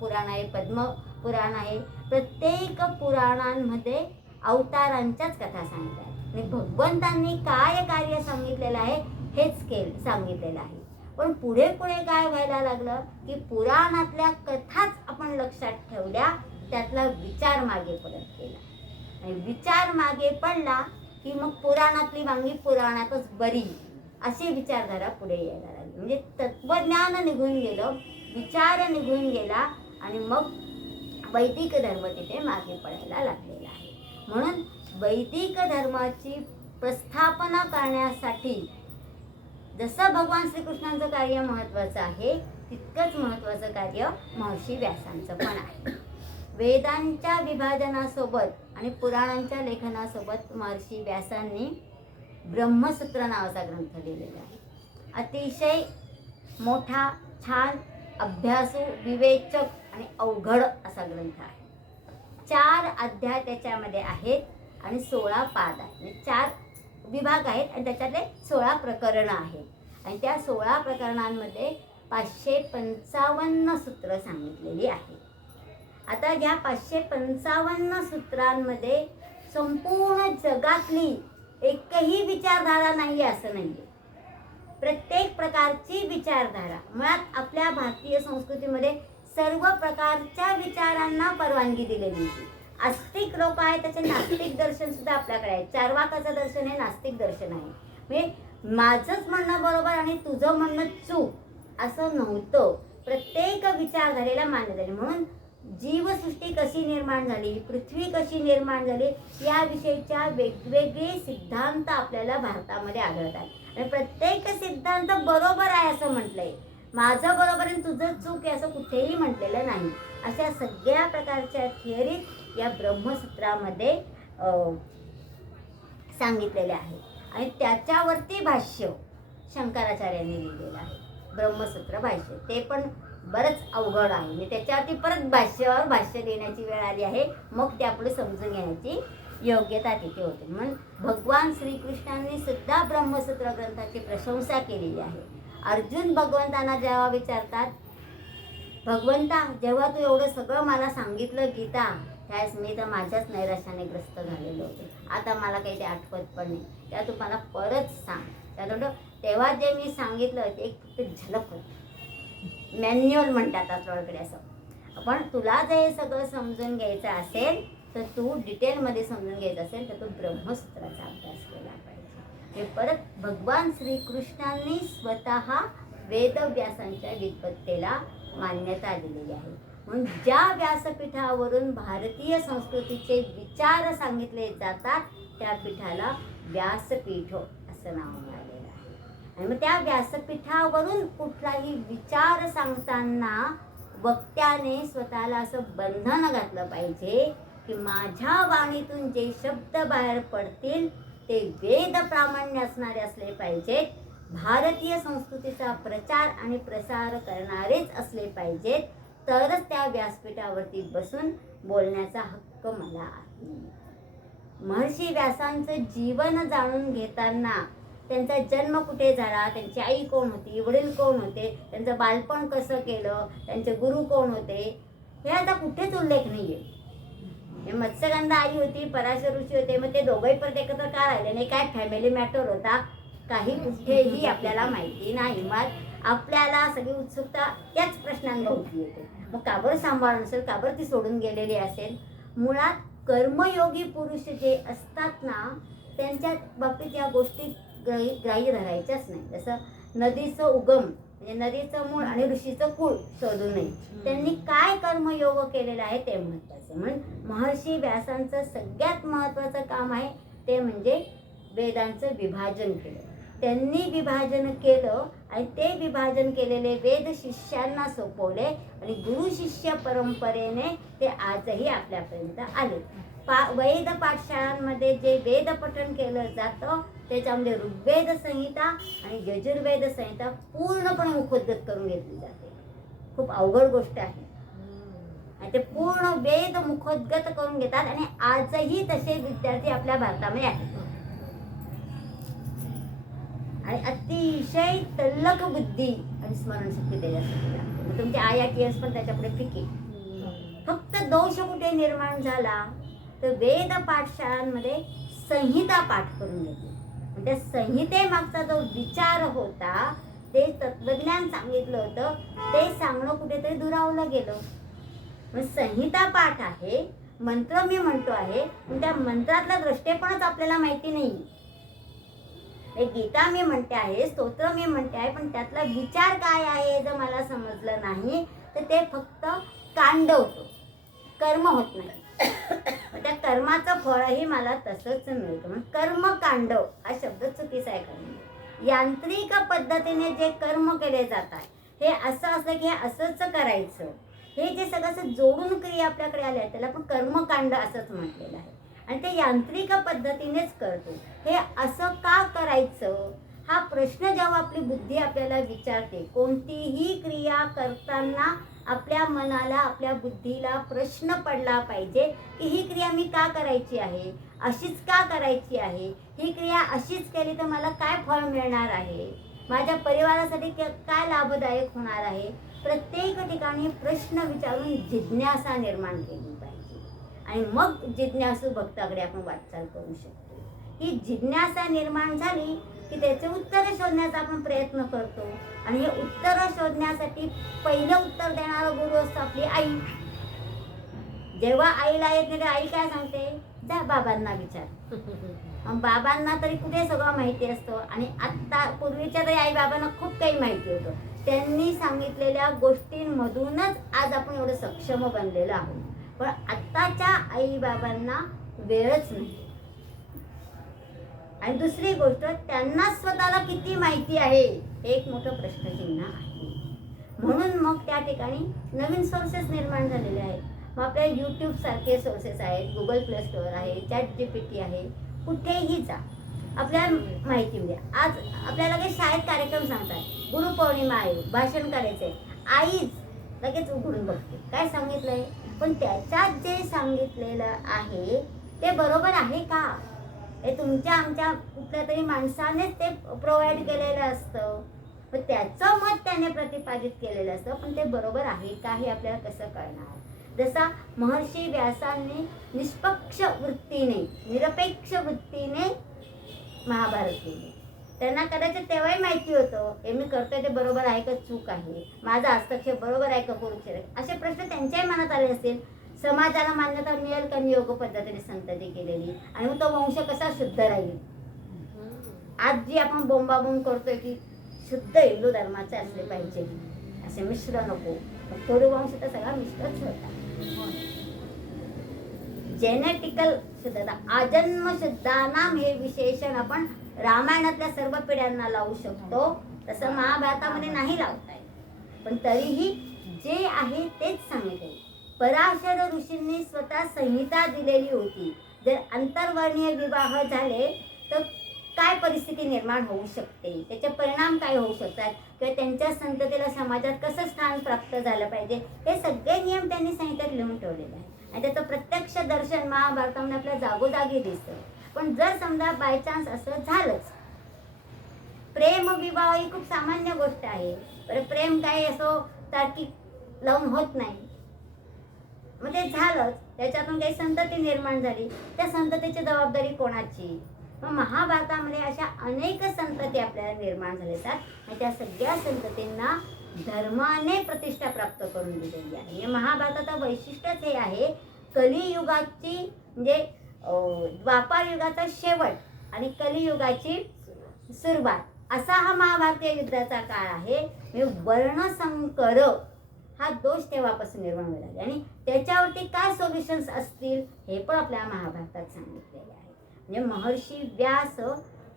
पुराण आहे, पद्म पुराण आहे. प्रत्येक पुराणांमध्ये अवतारांच्याच कथा सांगितल्या आहेत आणि भगवंतांनी काय कार्य सांगितलेलं आहे हेच सांगितलेलं आहे. पण पुढे पुढे काय व्हायला लागलं की पुराणातल्या कथाच आपण लक्षात ठेवल्या, त्यातला विचार मागे पडत गेला आणि विचार मागे पडला की मग पुराणातली वांगी पुराणातच बरी अशी विचारधारा पुढे यायला लागली. म्हणजे तत्वज्ञान निघून गेलं, विचार निघून गेला आणि मग वैदिक धर्म तिथे मागे पडायला लागलेला आहे. म्हणून वैदिक धर्माची प्रस्थापना करण्यासाठी जसं भगवान श्रीकृष्णांचं कार्य महत्त्वाचं आहे तितकंच महत्त्वाचं कार्य महर्षी व्यासांचं पण आहे. वेदांच्या विभाजनासोबत आणि पुराणांच्या लेखनासोबत महर्षी व्यासांनी ब्रह्मसूत्र नावाचा ग्रंथ लिहिलेला आहे. अतिशय मोठा, छान, अभ्यासू, विवेचक आणि अवघड असा ग्रंथ आहे. 4 अध्याय त्याच्यामध्ये आहेत आणि 16 पाद आहेत. म्हणजे 4 विभाग आहेत आणि त्याच्यातले 16 प्रकरणं आहेत आणि त्या 16 प्रकरणांमध्ये 555 सूत्र सांगितलेली आहेत. आता ह्या 555 सूत्रांमध्ये संपूर्ण जगातली एकही विचारधारा नाही आहे असं नाही आहे. प्रत्येक प्रकारची विचारधारा, मुळात आपल्या भारतीय संस्कृतीमध्ये सर्व प्रकारच्या विचारांना परवानगी दिलेली होती. आस्तिक लोक आहेत त्याचे नास्तिक दर्शन सुद्धा आपल्याकडे आहे. चार्वाकाचं दर्शन हे नास्तिक दर्शन आहे. म्हणजे माझंच म्हणणं बरोबर आणि तुझं म्हणणं चूक असं नव्हतं. प्रत्येक विचारधारेला मान्यता दिली. म्हणून जीवसृष्टी कशी निर्माण झाली, पृथ्वी कशी निर्माण झाली, याविषयीच्या वेगवेगळे सिद्धांत आपल्याला भारतामध्ये आढळतात आणि प्रत्येक सिद्धांत बरोबर आहे असं म्हटलंय. माझं बरोबर आहे तुझं चूक आहे असं कुठेही म्हटलेलं नाही. अशा सगळ्या प्रकारच्या थिअरीज या ब्रह्मसूत्रामध्ये सांगितलेले आहे आणि त्याच्यावरती भाष्य शंकराचार्यांनी लिहिलेलं आहे, ब्रह्मसूत्र भाष्य. ते पण बरंच अवघड आहे आणि त्याच्यावरती परत भाष्य लिहिण्याची वेळ आली आहे. मग त्यापुढे समजून घेण्याची योग्यता तिथे होते. म्हणून भगवान श्रीकृष्णांनी सुद्धा ब्रह्मसूत्र ग्रंथाची प्रशंसा केलेली आहे. अर्जुन भगवंतांना जेव्हा विचारतात, भगवंता जेव्हा तू एवढं सगळं मला सांगितलं गीता, त्यावेळेस मी तर माझ्याच नैराश्याने ग्रस्त झालेलो होते. आता मला काही ते आठवत पण नाही, त्या तू मला परत सांग. त्यानंतर तेव्हा जे मी सांगितलं ते एक फक्त झलक होती, मॅन्युअल म्हणतात आपल्याकडे असं. पण तुला जर हे सगळं समजून घ्यायचं असेल तर तू डिटेलमध्ये समजून घ्यायचं असेल तर तू ब्रह्मसूत्राचा अभ्यास केला पाहिजे. हे परत भगवान श्रीकृष्णांनी स्वतः वेदव्यासांच्या व्युत्पत्तीला मान्यता दिलेली आहे. म्हणून ज्या व्यासपीठावरून भारतीय संस्कृतीचे विचार सांगितले जातात त्या पीठाला व्यासपीठ असं नाव मिळालेलं आहे. आणि मग त्या व्यासपीठावरून कुठलाही विचार सांगताना वक्त्याने स्वतःला असं बंधन घातलं पाहिजे की माझ्या वाणीतून जे शब्द बाहेर पडतील ते वेद प्रामाण्य असणारे असले पाहिजेत, भारतीय संस्कृतीचा प्रचार आणि प्रसार करणारेच असले पाहिजेत, तरच त्या व्यासपीठावरती बसून बोलण्याचा हक्क मला आहे. महर्षी व्यासांचं जीवन जाणून घेताना त्यांचा जन्म कुठे झाला, त्यांची आई कोण होती, वडील कोण होते, त्यांचं बालपण कसं केलं, त्यांचे गुरु कोण होते, हे आता कुठेच उल्लेख नाही आहे. मत्स्यगंधा आई होती, पराशर ऋषी होते, मग ते दोघंही परत एकत्र का राहिले नाही, काय फॅमिली मॅटर होता, काही कुठेही आपल्याला माहिती नाही. मग आपल्याला सगळी उत्सुकता त्याच प्रश्नांभोवती येते. मग का बरं सांभाळून असेल, का बरं ती सोडून गेलेली असेल. मुळात कर्मयोगी पुरुष जे असतात ना त्यांच्या बाबतीत या गोष्टी ग्राह्य धरायच्याच नाही. जसं नदीचं उगम म्हणजे नदीचं मूळ आणि ऋषीचं कुळ शोधू नये, त्यांनी काय कर्मयोग केलेलं आहे ते महत्त्वाचं. म्हणून महर्षी व्यासांचं सगळ्यात महत्त्वाचं काम आहे ते म्हणजे वेदांचं विभाजन केलं. त्यांनी विभाजन केलं आणि ते विभाजन केलेले वेद शिष्यांना सोपवले आणि गुरु शिष्य परंपरेने ते आजही आपल्यापर्यंत आले. वेद पाठशाळांमध्ये जे वेद पठण केलं जातं त्याच्यामध्ये ऋग्वेद संहिता आणि यजुर्वेद संहिता पूर्णपणे मुखोद्गत करून घेतली जाते. खूप अवघड गोष्ट आहे आणि ते पूर्ण वेद मुखोद्गत करून घेतात आणि आजही तसे विद्यार्थी आपल्या भारतामध्ये आहेत आणि अतिशय तल्लख बुद्धी आणि स्मरणशक्ती त्याच्यासाठी लागते. तुमचे IITS पण त्याच्यापुढे फिके. फक्त दोष कुठे निर्माण झाला तर वेद पाठशाळांमध्ये संहिता पाठ करून घेतली. त्या संहितेमागचा जो विचार होता ते तत्वज्ञान सांगितलं होतं ते सांगणं कुठेतरी दुरावलं गेलं. मग संहिता पाठ आहे, मंत्र मी म्हणतो आहे, पण त्या मंत्रातला दृष्टेपणच आपल्याला माहिती नाही. गीता मी म्हणते आहे, स्तोत्र मी म्हणते आहे, पण त्यातला विचार काय आहे जर मला समजलं नाही तर ते फक्त कांड होतं, कर्म होत नाही. त्या कर्माचं फळही मला तसंच मिळतं. म्हणून कर्मकांड हा शब्द चुकीचा आहे. कर्म यांत्रिक पद्धतीने जे कर्म केले जातात हे असं असलं की हे असंच करायचं, हे जे सगळं असं जोडून क्रिया आपल्याकडे आल्या त्याला आपण कर्मकांड असंच म्हटलेलं आहे आणि ते यांत्रिक पद्धतीनेच करतो. हे असं का करायचं हा प्रश्न जेव्हा आपली बुद्धी आपल्याला विचारते, कोणतीही क्रिया करताना आपल्या मनाला आपल्या बुद्धीला प्रश्न पडला पाहिजे की ही क्रिया मी का करायची आहे, अशीच का करायची आहे, ही क्रिया अशीच केली तर मला काय फळ मिळणार आहे, माझ्या परिवारासाठी काय लाभदायक होणार आहे. प्रत्येक ठिकाणी प्रश्न विचारून जिज्ञासा निर्माण केली पाहिजे आणि मग जिज्ञासू भक्ताकडे आपण वाटचाल करू शकतो. ही जिज्ञासा निर्माण झाली की त्याचे उत्तर शोधण्याचा आपण प्रयत्न करतो आणि हे उत्तर शोधण्यासाठी पहिलं उत्तर देणारा गुरु असतो आपली आई. जेव्हा आईला येत नाही आई काय सांगते, जा बाबांना विचार. बाबांना तरी कुठे सगळं माहिती असतं आणि आत्ता पूर्वीच्या तरी आई बाबांना खूप काही माहिती होतं. त्यांनी सांगितलेल्या गोष्टींमधूनच आज आपण एवढं सक्षम बनलेलो आहोत. पण आत्ताच्या आईबाबांना वेळच नाही. आणि दुसरी गोष्ट, त्यांना स्वतःला किती माहिती आहे हे एक मोठं प्रश्नचिन्ह आहे. म्हणून मग त्या ठिकाणी नवीन सोर्सेस निर्माण झालेले आहेत. मग आपल्या यूट्यूब सारखे सोर्सेस आहेत, गुगल प्ले स्टोअर आहे, ChatGPT आहे. कुठेही जा, आपल्याला माहिती मिळेल. आज आपल्याला काही शाळेत कार्यक्रम सांगतात, गुरुपौर्णिमा आहे, भाषण करायचंय, आईच लगेच उघडून बघते काय सांगितलंय. पण त्याच्यात जे सांगितलेलं आहे ते बरोबर आहे का, हे तुमच्या आमच्या कुठल्या तरी माणसानेच ते प्रोव्हाइड केलेलं असतं. पण त्याचं मत त्याने प्रतिपादित केलेलं असतं, पण ते बरोबर आहे का हे आपल्याला कसं कळणार. जसा महर्षी व्यासांनी निष्पक्ष वृत्तीने, निरपेक्ष वृत्तीने महाभारत केले. त्यांना कदाचित तेव्हाही माहिती होतं हे मी करतोय ते बरोबर आहे का चूक आहे, माझा हस्तक्षेप बरोबर आहे का कुरुक्षेत्र, असे प्रश्न त्यांच्याही मनात आले असतील. समाजाला मान्यता मिळेल का मी योग पद्धतीने संतती केलेली, आणि मग तो वंश कसा शुद्ध राहील. आज जी आपण बोंबाबोंब करतोय की शुद्ध हिंदू धर्माचे असले पाहिजे, असे मिश्र नको, थोडे वंश तर सगळा मिश्रच होता. जेनेटिकल शुद्धता, आजन्म शुद्धानाम हे विशेषण आपण रामायणातल्या सर्व पिढ्यांना लावू शकतो, तसं महाभारतामध्ये नाही लावता येत. पण तरीही जे आहे तेच सांगितले. पराशर ऋषींनी स्वतः संहिता दिलेली होती. जर आंतरवर्णीय विवाह झाले तर काय परिस्थिती निर्माण होऊ शकते, त्याचे परिणाम काय होऊ शकतात, किंवा त्यांच्या संततीला समाजात कसं स्थान प्राप्त झालं पाहिजे, हे सगळे नियम त्यांनी संहितेत लिहून ठेवलेले आहे. आणि त्याचं प्रत्यक्ष दर्शन महाभारतामध्ये आपल्या जागोजागी दिसतं. पण जर समजा बाय चान्स असं झालंच, प्रेम विवाह ही खूप सामान्य गोष्ट आहे. बरं, प्रेम काय असं तार्किक लावून होत नाही, मग ते झालंच, त्याच्यातून काही संतती निर्माण झाली, त्या संततीची जबाबदारी कोणाची. मग महाभारतामध्ये अशा अनेक संतती आपल्याला निर्माण झाल्या आणि त्या सगळ्या संततींना धर्माने प्रतिष्ठा प्राप्त करून दिलेली आहे. म्हणजे महाभारताचं वैशिष्ट्यच हे आहे, कलियुगाची म्हणजे द्वापार युगाचा शेवट आणि कलियुगाची सुरुवात असा हा महाभारतीय युद्धाचा काळ आहे. म्हणजे वर्णसंकर हा दोष तेव्हापासून निर्माण झाला आणि त्याच्यावरती काय सोल्युशन्स असतील हे पण आपल्या महाभारतात सांगितलेले आहे. म्हणजे महर्षी व्यास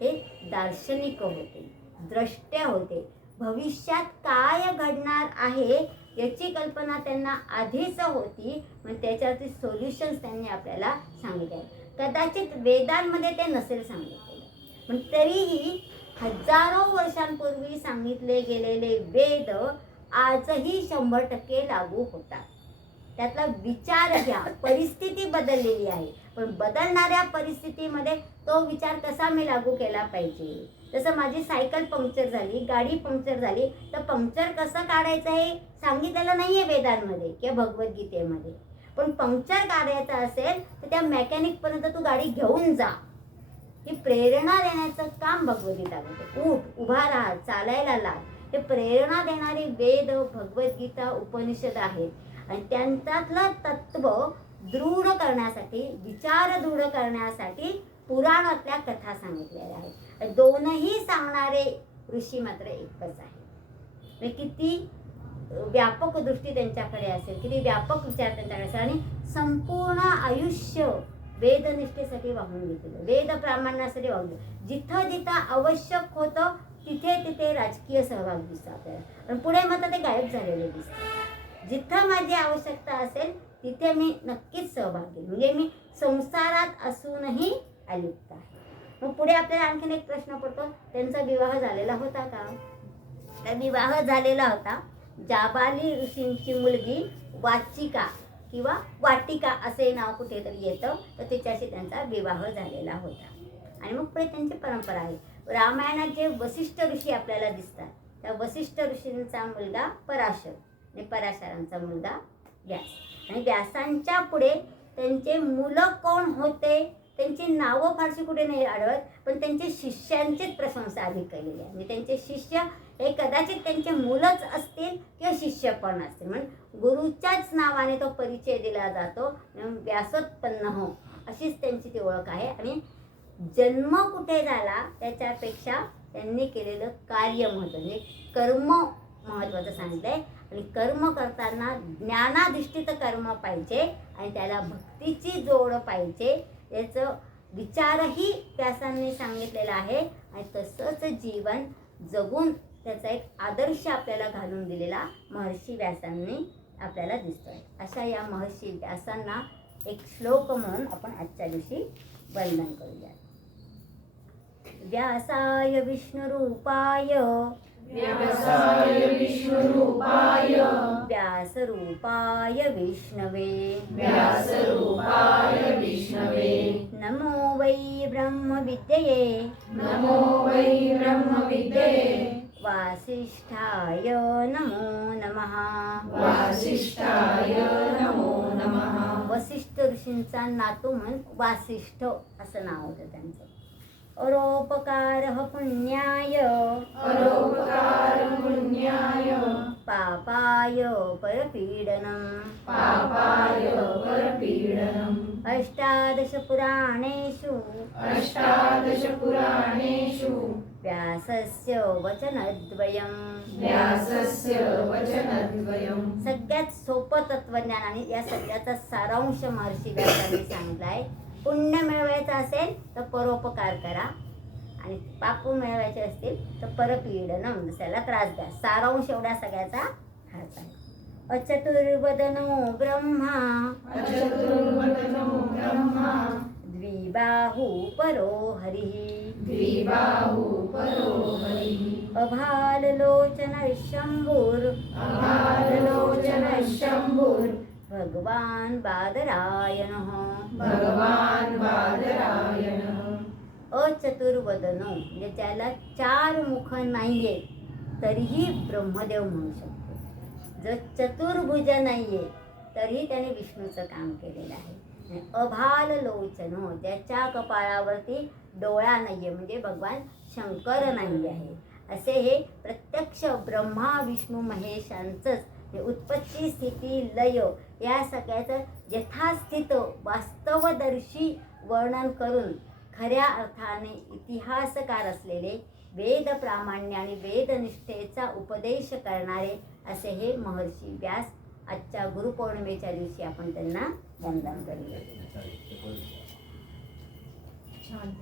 हे दार्शनिक होते, द्रष्ट्या होते. भविष्यात काय घडणार आहे याची कल्पना त्यांना आधीच होती, मग त्याच्यावरती सोल्युशन्स त्यांनी आपल्याला सांगितले. कदाचित वेदांमध्ये ते नसेल सांगितलेलं, पण तरीही हजारो वर्षांपूर्वी सांगितले गेलेले वेद आजही 100% लागू होतात. त्यातला विचार घ्या, परिस्थिती बदललेली आहे, पण बदलणाऱ्या परिस्थितीमध्ये तो विचार कसा मी लागू केला पाहिजे. जसं माझी सायकल पंक्चर झाली, गाडी पंक्चर झाली, तर पंक्चर कसं काढायचं हे सांगितलेलं नाही आहे वेदांमध्ये किंवा भगवद्गीतेमध्ये. पण पंक्चर काढायचं असेल तर त्या मेकॅनिकपर्यंत तू गाडी घेऊन जा, ही प्रेरणा देण्याचं काम भगवद्गीता करते. उठ, उभा राहा, चालायला लाग, हे प्रेरणा देणारे वेद, भगवद्गीता, उपनिषद आहेत. आणि त्यांच्यातलं तत्व दृढ करण्यासाठी, विचार दृढ करण्यासाठी पुराणातल्या कथा सांगितलेल्या आहेत. दोनही सांगणारे ऋषी मात्र एकच आहे. किती व्यापक दृष्टी त्यांच्याकडे असेल, किती व्यापक विचार त्यांच्याकडे असेल, आणि संपूर्ण आयुष्य वेदनिष्ठेसाठी वाहून घेतलेलं, वेद प्रामाण्यासाठी वाहून घेतलं. जिथं जिथं आवश्यक होतं तिथे तिथे राजकीय सहभाग दिसतो आपल्याला, पण पुढे मात्र ते गायब झालेले दिसतात. जिथं माझी आवश्यकता असेल तिथे मी नक्कीच सहभाग घेईन, म्हणजे मी संसारात असूनही अलिप्त आहे. मग पुढे आपल्याला आणखीन एक प्रश्न पडतो, त्यांचा विवाह झालेला होता का. त्या विवाह झालेला होता. जाबाली ऋषींची मुलगी वाचिका किंवा वाटिका असे नाव कुठेतरी येतं, तर तिच्याशी त्यांचा विवाह झालेला होता. आणि मग पुढे त्यांची परंपरा आहे. रामायणात जे वसिष्ठ ऋषी आपल्याला दिसतात, त्या वसिष्ठ ऋषींचा मुलगा पराशर आणि पराशरांचा मुलगा व्यास. आणि व्यासांच्या पुढे त्यांचे मुलं कोण होते, त्यांची नावं फारशी कुठे नाही आढळत, पण त्यांच्या शिष्यांचीच प्रशंसा अधिक केलेली आहे. म्हणजे त्यांचे शिष्य हे कदाचित त्यांचे मुलंच असतील किंवा शिष्य पण असतील, म्हणजे गुरुच्याच नावाने तो परिचय दिला जातो. व्यासोत्पन्न हो अशीच त्यांची ती ओळख आहे. आणि जन्म कुठे झाला त्याच्यापेक्षा त्यांनी केलेलं कार्य महत्त्वाचं, म्हणजे कर्म महत्त्वाचं सांगितलंय. आणि कर्म करताना ज्ञानाधिष्ठित कर्म पाहिजे आणि त्याला भक्तीची जोड पाहिजे, याचं विचारही व्यासांनी सांगितलेला आहे. आणि तसंच जीवन जगून त्याचा एक आदर्श आपल्याला घालून दिलेला महर्षी व्यासांनी आपल्याला दिसतोय. अशा या महर्षी व्यासांना एक श्लोक म्हणून आपण आजच्या दिवशी वंदन करूया. व्यासाय विष्णुरूपाय व्यासाय विष्णुरूपाय व्यासरूपाय विष्णवे व्यासरूपाय विष्णवे नमो वै ब्रह्मविद्यये नमो वै ब्रह्मविद्यये वासिष्ठाय नमो नमः. वासिष्ठाय नमो नमः. वसिष्ठ ऋषींचा नातू म्हणून वासिष्ठ असं नाव होतं त्यांचं. अरोपकारः पुण्याय परोपकार पुण्याय पापाय परपीडनम् पापाय परपीडनम् अष्टादश पुराणेषु अष्टादश पुराणेषु व्यासस्य वचनद्वयम्. व्यासस्य वचनद्वयम्. सगळ्यात सोपं तत्वज्ञान आणि या सगळ्याचा सारांश महर्षी व्यासांनी सांगितलाय. पुण्य मिळवायचं असेल तर परोपकार करा आणि पाप मिळवायचे असतील तर परपीडनम, दुसऱ्याला त्रास द्या. सारांश एवढा सगळ्याचा हाच आहे. अचतुर्वदनो ब्रह्मा अचतुर्वदनो ब्रह्मा द्विबाहू परो हरिः द्विबाहु परो हरिः अभाललोचन शंभुर अभाललोचनः शंभुर् भगवान बादरायणः. भगवान् बादरायणः. अचतुर्वदनो म्हणजे त्याला 4 मुख नाहीये तरीही ब्रह्मदेव म्हणू शकतो. जर चतुर्भुज नाहीये तरीही त्याने विष्णूचं काम केलेलं आहे. आणि अभाल लोचनो, ज्याच्या कपाळावरती डोळा नाहीये म्हणजे भगवान शंकर नाही आहे. असे हे प्रत्यक्ष ब्रह्मा विष्णू महेशांचंच उत्पत्ती स्थिती लय या सगळ्याचं यथास्थित वास्तवदर्शी वर्णन करून खऱ्या अर्थाने इतिहासकार असलेले वेद प्रामाण्य आणि वेदनिष्ठेचा उपदेश करणारे असे हे महर्षी व्यास. आजच्या गुरुपौर्णिमेच्या दिवशी आपण त्यांना वंदन करूया. छान.